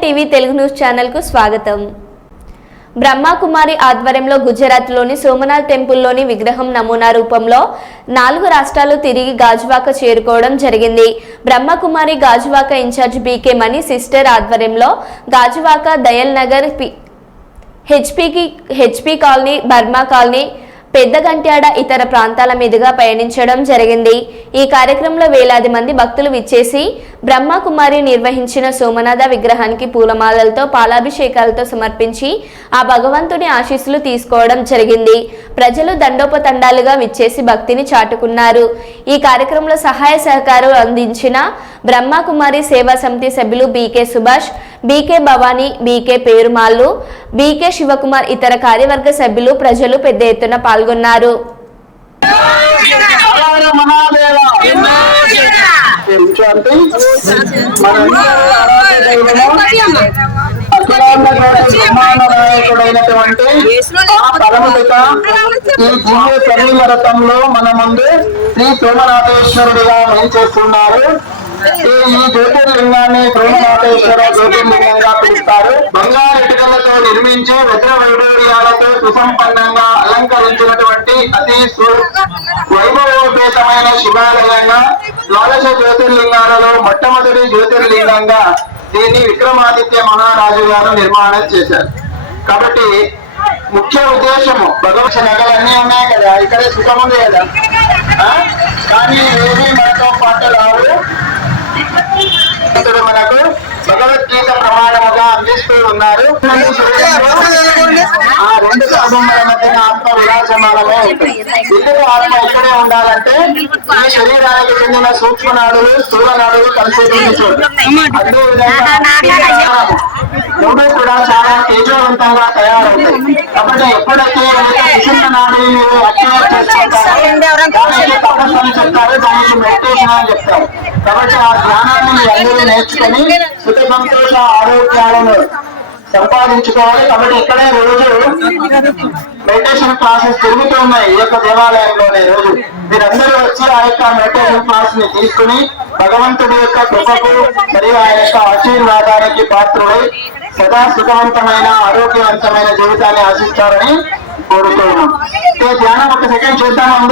TV Telugu news ఛానల్కు స్వాగతం. బ్రహ్మకుమారి ఆధ్వర్యంలో గుజరాత్లోని సోమనాథ్ టెంపుల్లోని విగ్రహం నమూనా రూపంలో నాలుగు రాష్ట్రాలు తిరిగి గాజువాక చేరుకోవడం జరిగింది. Brahmakumari Gajuwaka incharge BK Mani sister ఆధ్వర్యంలో గాజువాక దయల్ నగర్ పి- హెచ్పికి HP colony Burma colony Peddagantyada ఇతర ప్రాంతాల మీదుగా పయనించడం జరిగింది. ఈ కార్యక్రమంలో వేలాది మంది భక్తులు విచ్చేసి బ్రహ్మకుమారి నిర్వహించిన సోమనాథ విగ్రహానికి పూలమాలలతో పాలాభిషేకాలతో సమర్పించి ఆ భగవంతుని ఆశీస్సులు తీసుకోవడం జరిగింది. ప్రజలు దండోపతండాలుగా విచ్చేసి భక్తిని చాటుకున్నారు. ఈ కార్యక్రమంలో సహాయ సహకారం అందించిన బ్రహ్మకుమారి సేవా సమితి సభ్యులు BK Subhash BK Bhavani BK Perumallu BK Shivakumar ఇతర కార్యవర్గ సభ్యులు ప్రజలు పెద్ద ఎత్తున పాల్గొన్నారు. నాయకుడైనటువంటి ఈ దివ్య కన్నీల రథంలో మన ముందు శ్రీ సోమనాథేశ్వరుడిగా చేస్తున్నారు ఈ జ్యోతిర్లింగాన్ని సోమనాథేశ్వర జ్యోతిర్లింగంగా నిర్మించి వజ్ర వైడూర్యాలతో సుసంపన్నంగా అలంకరించినటువంటి అతి వైభవోపేతమైన శివాలయంగా ద్వాదశ జ్యోతిర్లింగాలలో మొట్టమొదటి జ్యోతిర్లింగంగా దీన్ని విక్రమాదిత్య మహారాజు గారు నిర్మాణం చేశారు. కాబట్టి ముఖ్య ఉద్దేశము భగవత్ నగలన్నీ ఉన్నాయి కదా ఇక్కడే సుఖం ఉంది కదా కానీ అందిస్తూ ఉన్నారు. ఆ రెండు కుటుంబాల మధ్యన ఆత్మ ఉంటుంది. ఇద్దరు ఆత్మ ఇక్కడే ఉండాలంటే ఈ శరీరానికి చెందిన సూక్ష్మ నాడులు స్థూల నాడులు కలిసి చోటు అదే విధంగా కూడా చాలా తేజవంతంగా తయారవుతాయి. కాబట్టి ఎప్పుడైతే విశుద్ధ నాడులు యాక్టివేట్ చేసుకుంటారో దానికి తపస్సు అని చెప్తారు దానికి మెడిటేషన్ అని చెప్తారు. కాబట్టి ఆ ధ్యానాన్ని మీరు అందరూ నేర్చుకొని సుఖ సంతోష ఆరోగ్యాలను సంపాదించుకోవాలి. కాబట్టి ఇక్కడే రోజు మెడిటేషన్ క్లాసెస్ జరుగుతూ ఉన్నాయి. ఈ యొక్క దేవాలయంలోనే రోజు. మీరందరూ వచ్చి ఆ యొక్క మెడిటేషన్ క్లాస్ని తీసుకుని భగవంతుడి యొక్క కృపకు మరియు ఆయన యొక్క ఆశీర్వాదానికి పాత్రుడై సదా సుఖవంతమైన ఆరోగ్యవంతమైన జీవితాన్ని ఆశిస్తారని కోరుతున్నాం ఈ ధ్యానం ఒక సెకండ్ చూద్దాం